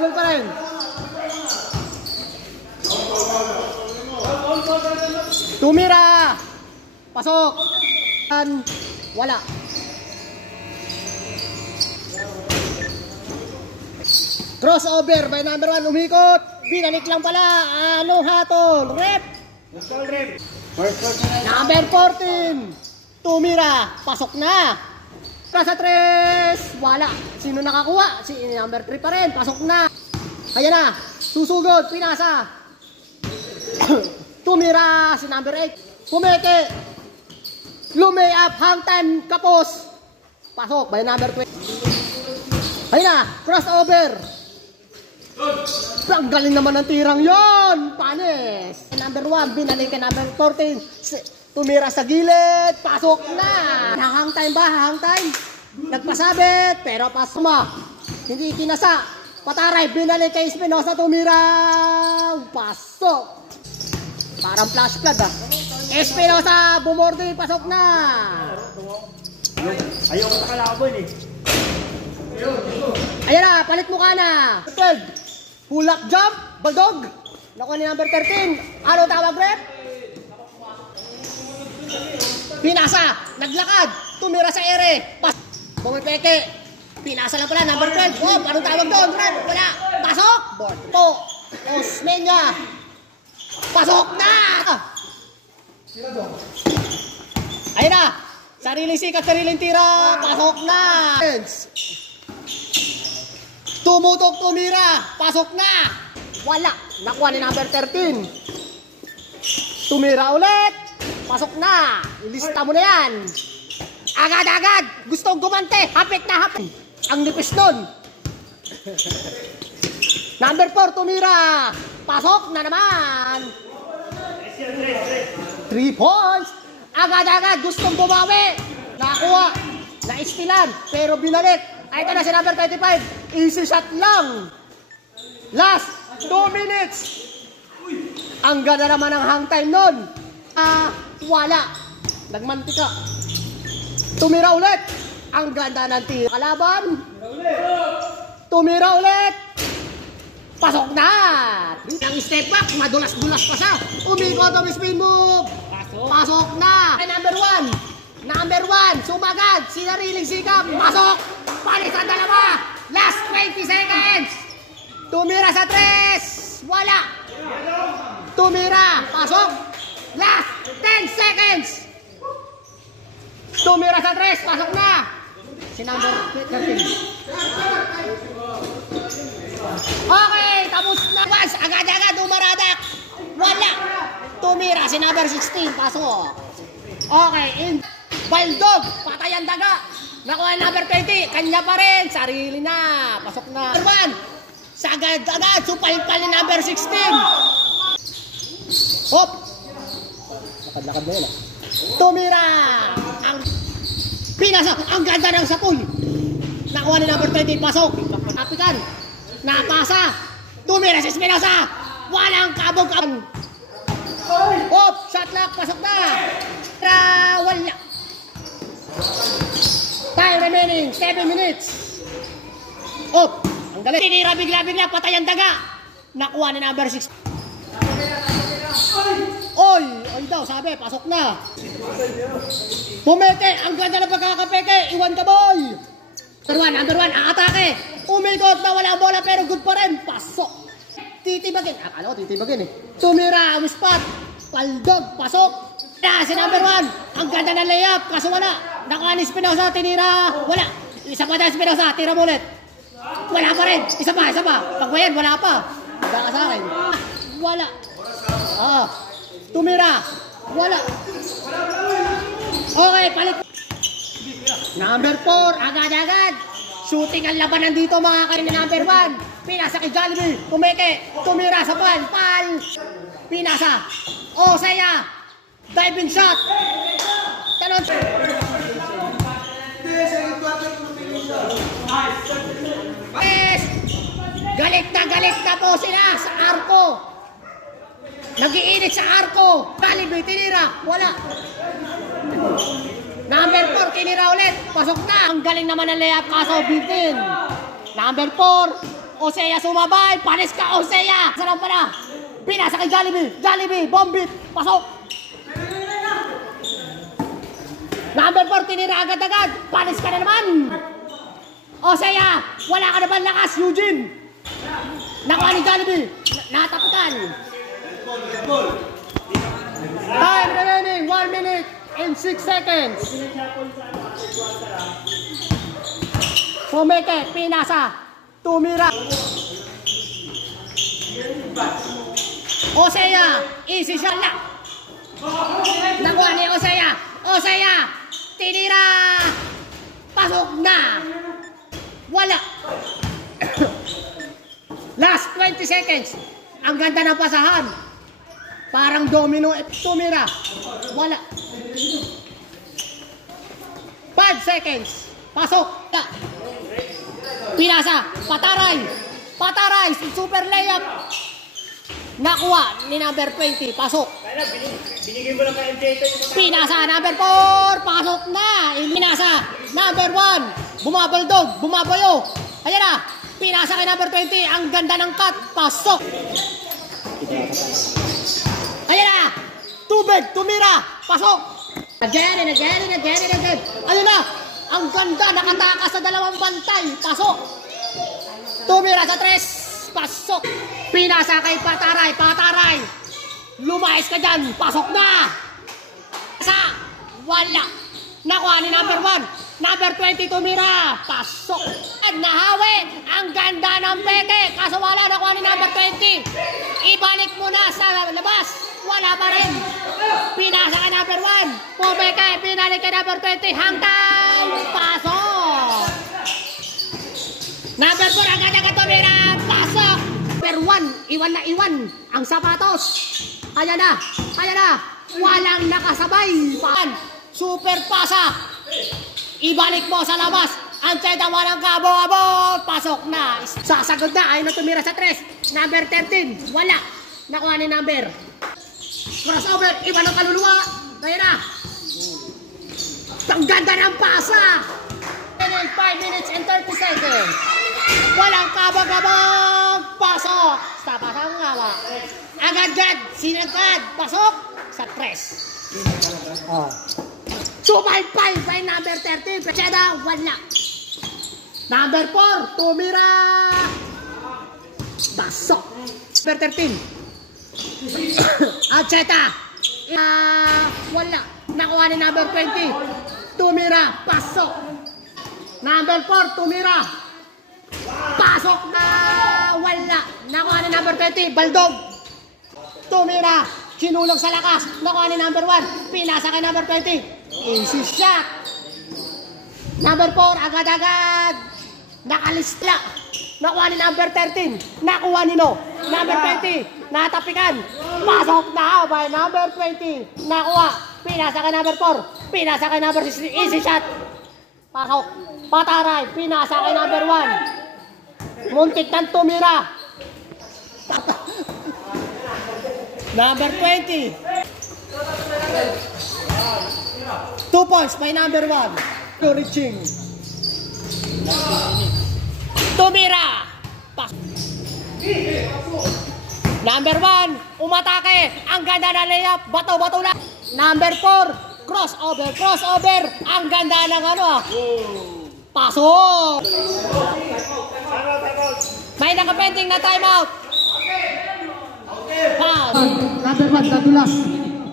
Gol pa rin. Tumira. Pasok. Wala. Crossover by number 1. Umikot. Binalik lang pala. Ano hatol? Rep. Number 14. Tumira. Pasok na. Sa 3. Wala. Sino nakakuha? Si number 3 pa rin. Pasok na. Ayan na. Susugod. Pinasa. Tumira. Si number 8. Pumeke. Lumay up. Hang time. Kapos. Pasok. By number 20. Ayan na. Crossover. Ang galing naman ng tirang yon. Panis. Number 1. Binalik ka number 14. Tumira sa gilid. Pasok na. Hang time ba? Hang time. Nagpasabit. Pero pasma. Hindi kinasa. Pataray. Binalik kay Espinosa. Tumira. Pasok. Parang flash flood ah. Espinosa. Bumordi. Pasok na. Ayaw ka nakalabon eh. Ayan na. Palit mukha na. 12. Pull up jump. Baldog. Nakuha ni number 13. Ano tawag rep? Pinasa. Naglakad. Tumira sa ere. Bumipeke. Pinasa lang pala. Number 12. Oh, anong tawag doon? Rep. Wala. Pasok. Borto. Osmeña. Pasok na. Ayan na. Sariling sikat. Sariling tira. Pasok na. Tumutok, tumira. Pasok na. Wala. Nakuha ni number 13. Tumira ulit. Pasok na. Ilista mo na yan. Agad-agad. Gustong gumante. Hapit na hapit. Ang nipis nun. Number 4, tumira. Pasok na naman. 3 points. Agad-agad. Gustong bumawi. Nakuha. Naistilan. Pero binalik. Ay, ito na si number 25. Easy shot lang. Last 2 minutes. Ang ganda naman ang hang time nun. Wala. Nagmantika. Tumira ulit. Ang ganda ng tira. Kalaban. Tumira ulit. Pasok na. Ang step back. Madulas-dulas pa siya. Umikot ang spin move. Pasok na. Ay, number 1. Number 1, sumagad, sinariling sikap, pasok, palis ang dalawa, last 20 seconds, tumira sa 3, wala, tumira, pasok, last 10 seconds, tumira sa 3, pasok na, si number 13. Okay, tapos na, once, agad-agad, umaradak, wala, tumira, si number 16, pasok. Okay, in Baldog, patay ang daga. Nakuha number 20, kanya pa rin, sarili na, pasok na. Number 1, sagad-agad, supalpal ni number 16. Hop! Lakad-lakad na yun ah. Tumira! Ang pinasa, ang ganda ng sapul. Nakuha ni number 20, pasok. Napikan, napasa. Tumira si Espinosa. Walang kabog-kabog. Hop! Shot lock, pasok na. Wala. Time remaining 7 minutes. Op, ang galing. Tinira bigla-bigla, patay ang daga. Nakuha ni number 6. Oy, oy daw, sabi, pasok na. Pumeke, ang ganda ng pagkakapeke. Iwan ka, boy. Number 1, ang atake. Umikot na wala ang bola pero good pa rin. Pasok. Titibagin. Akala ko titibagin eh. Tumira ang spot. Baldog, pasok. Si number 1, ang ganda ng layup, kaso wala. Nakuha ni Espinosa, tinira, wala. Isa pa dahil Espinosa, tira mo ulit. Wala pa rin, isa pa. Pag yan, wala pa. Wala ka sa akin. Wala. Tumira, wala. Okay, palit. Number 4, agad-agad. Shooting ang labanan dito mga karin ni number 1. Pinasa kay Jollibee, Pumeke, tumira sa pal. Pinasa, Osea. Diving shot. Tanon. Yes. Galit na po sila sa arko. Nagiinit sa arko. Jollibee, tinira. Wala. Number 4, tinira ulit. Pasok na. Ang galing naman ng layup kaso bitin. Number 4. Osea sumabay. Panis ka, Osea. Sarap pa na. Pinasa kay Jollibee. Jollibee, bombit. Pasok. Number 4, tinira agad-agad. Panis ka na naman. Osea, wala ka naman lakas, Eugene. Nakuha ni Jollibee. Nataputan. Time remaining, 1 minute and 6 seconds. Pumeke, pinasa. Tumira. Osea, easy shot lang. Nakuha ni Osea. Osea, tinira. Pasok na. Wala. Last 20 seconds. Ang ganda ng pasahan. Parang domino. Tumira. Wala. 5 seconds. Pasok. Pinasa. Pataray. Pataray. Super layup. Nakuha ni number 20. Pasok. Binigay mo lang kay MJ ito yung Pinasa. Number 4. Pasok na. Pinasa. Number 1. Bumabaldog. Bumabayo. Ayan na. Pinasa kay number 20. Ang ganda ng cut. Pasok. Ayan na. Tubig. Tumira. Pasok. Again and again and again and again. Ayun na. Ang ganda. Nakatakas sa dalawang bantay. Pasok. Tumira sa 3. Pasok. Pinasa kay Pataray. Pataray. Lumayas ka dyan. Pasok na. Sa. Wala. Nakuha ni number 1. Number 20 tumira. Pasok. At nahawi. Ang ganda ng peke. Kaso wala. Nakuha ni number 20. Ibalik mo na sa labas. Wala pa rin. Pinasa ka number 1. Pumeke. Pinalik ka number 20. Hangtay. Pasok. Number 4. Ang ganda ka tumira. Pasok. Number 1. Iwan na iwan. Ang sapatos. Ayan na. Ayan na. Walang nakasabay. Super pasa. Ibalik mo sa labas. Ang Cheta walang kabo-abo. Pasok na. Sasagod na. Ayaw na tumira sa 3. Number 13. Wala. Nakuha ni number. Crossover. Iba ng kaluluwa. Ayan na. Ang ganda ng pasa. 5 minutes and 30 seconds. Walang kabag-abag. Pasok. Sa pasang ngawa. Agad-gad. Sinagad. Pasok. Sa 3. Oh. 255 by number 13. Pecheda, wala. Number 4, tumira. Pasok. Number 13. Acheta. Wala. Nakuha ni number 20. Tumira. Pasok. Number 4, tumira. Pasok na. Wala. Nakuha ni number 20. Baldog. Tumira. Kinulong sa lakas. Nakuha ni number 1. Pinasa kay number 20. Easy shot. Number 4, agad-agad. Nakalistla. Nakuha ni number 13. Nakuha ni No. Number 20. Natapikan. Pasok na by number 20. Nakuha. Pinasa kay number 4. Pinasa kay number 6. Easy shot. Pasok. Pataray. Pinasa kay number 1. Muntik ng tumira. Number 20. 2 points by number 1. Reaching. Tumira. Number 1. Umatake. Ang ganda na layup. Bato-bato lang. Number 4. Crossover. Crossover. Ang ganda ng ano. Pasok. May nakapending na timeout. Pass. Number 1, nadulas.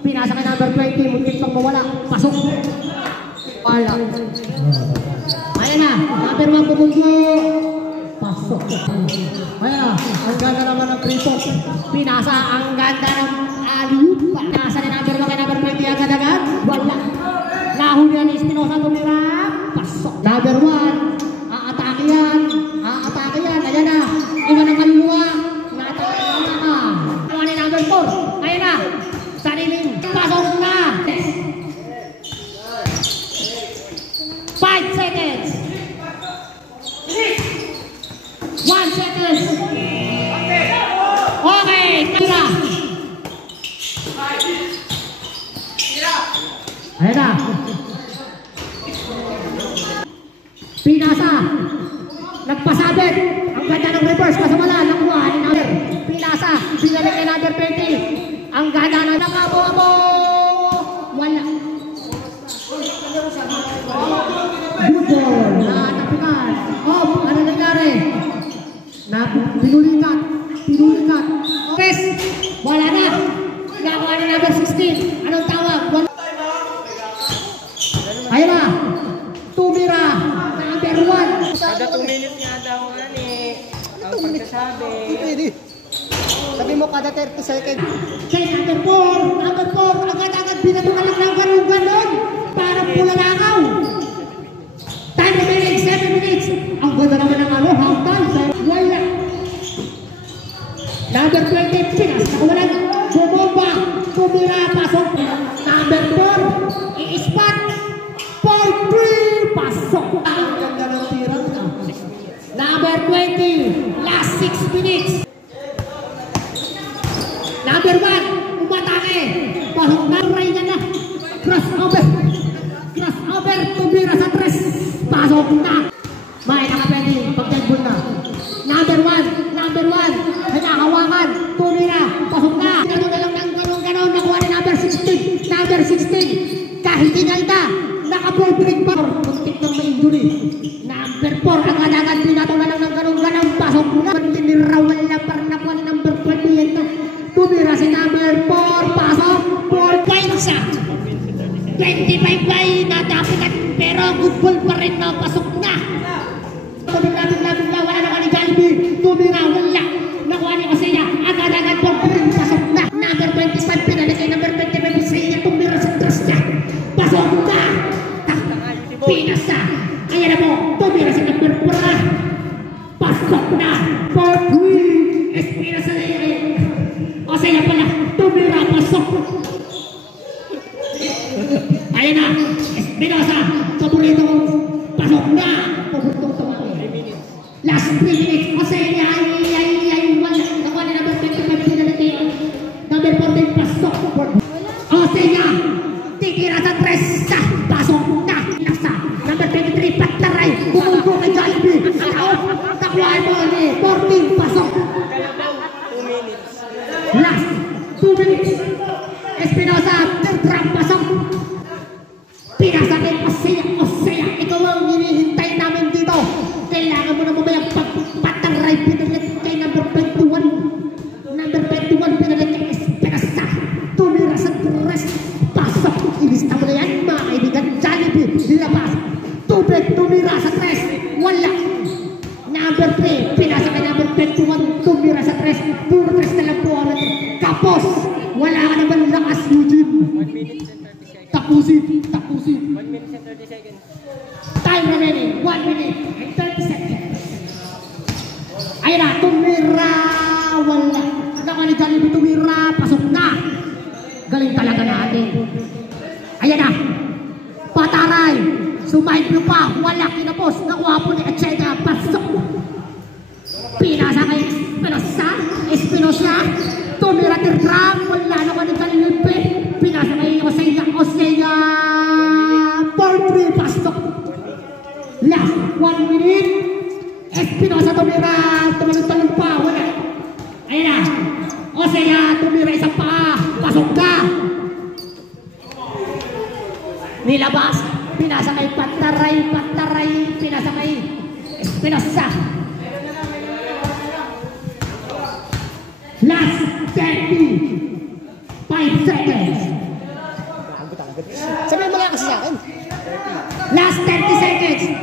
Pinasa kay number 20. Muntik pang mawala. Pasok. Parla. Ayan na. Number 1 bumunggo. Pasok. Ayan na. Ang ganda naman ng free throw. Pinasa. Ang ganda ng alley-oop. Pinasa ni number 1 kay number 20. Agad-agad. Wala. Nahuli ni Espinosa tumira. Pasok. Number 1. Aatake yan. Aatake yan. Ayan na. Iwan ang kaluluwa. Natake ang maka. Number 4. Ayan na. Sariling. Pasok na. 5 seconds. 1 second. Okay. Tira. Ayan na. Pinasa. Nagpasabit. Ang ganda ng reverse. Pinulikat. Press. Wala na. Nakakuha na number 16. Anong tawag? Ayun na. Tumira. Number 1. Kada 2 minutes nga daw ang pagsasabi. Pwede. Sabi mo kada 30 seconds. Okay, number 4. Agad-agad binatukan lang ng ganun-ganon. Parang pula langaw. Time remaining 7 minutes. Ang ganda naman ng half time. Wala. Number 20, Pinas. Nakawalan. Bumomba. Tumira. Pasok. Number 4. I-spot. 4-3. Pasok. Ang ganda ng tira. Number 20. Last 6 minutes. Number 1. Umatake. Pasok na. Ray na. Crossover. Tumira sa 3. Pasok na. May nakapwede. Pag-deadball na. Number 1. Nakahawakan. Tumira. Pasok na. Ganun na lang ng ganun. Nakuha ni number 16. Number 16. Kahit ita. Naka-ball break pa. Muntik ng may injury. Number 4. Agad-agad binato na lang ng ganun. Pasok na. Tinirawan lang para nakuha ni number 20. Tumira si number 4. Pasok. 4 points siya. 25 by nadapitan. Pero good ball pa rin na. Pasok na. Labing na. Wala na ni Jollibee. Tumira. Wala. Nakuha ni Osea. Agad-agad ball pa rin. Pasok na. Number 25. Pinalik kay number 25. Osea. Tumira sa trust niya. Pasok na. Pinas na. Ayan na po. Tumira si number 4. Pasok na. 4-3. Espinas na. Osea pala. Tumira. Pasok. Ayan na. Espinosa. Paborito kong pasok na. Paborito kong tumami. Last 3 minutes. Osea. Wala. Nakuha ni number 25. Pinalaki. Number 14. Pasok. Osea. Titira sa 3. Pasok na. Nasa. Number 23. Pataray. Bumugo kay Jollibee. Nakuha mo ni 14. Pasok. 2 minutes. Last 2 minutes. Espinosa. Third round. Pasok. Pinasakit. Osea. Ikaw ang hinihintay namin dito. Kailangan mo na mamayang pagpataray. Pinalit kay number 21. Number 21. Pinalit kay Espinosa. Tumira sa 3. Pasok. Ilista mo na yan, mga kaibigan. Jollibee. Nilabas. Tubig. Tumira sa 3. Wala. Number 3. Pinasa kay number 21. Tumira sa 3. Puro 3 na lang po. Kapos. Wala ka naman lakas, Eugene. 1 minute and 30 seconds. Tapusin. 1 minute and 30 seconds. Time remaining. 1 minute and 30 seconds. Ayan na. Tumira. Wala. Nakuha ni Jollibee. Tumira. Pasok na. Galing talaga natin. Ayan na. Pataray. Sumahid nyo pa. Wala. Kinapos. Nakuha po ni Achega. Pasok. Pinasa kay Espinosa. Tumira tirtram. Wala nakuha ni Jollibee. Pinasa kay Osea. 4-3. Pasok. Last 1 minute. Espinosa tumira. Tumalong pa. Wala. Ayan na. Osea tumira isa pa. Pasok ka. Nilabas. Pinasa kay Pataray. Pinasa kay Espinosa. Last 35 seconds. Sabihin mo nga kasi sa akin. Last 30 seconds.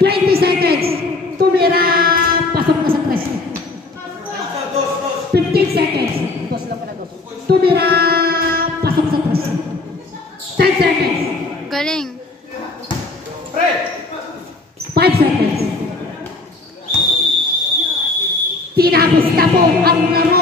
20 seconds. Tumira. Pasok na sa 3. 15 seconds. Tumira. Pasok sa 3. 10 seconds. Galing. 5 seconds. Tinapos na po ang laro.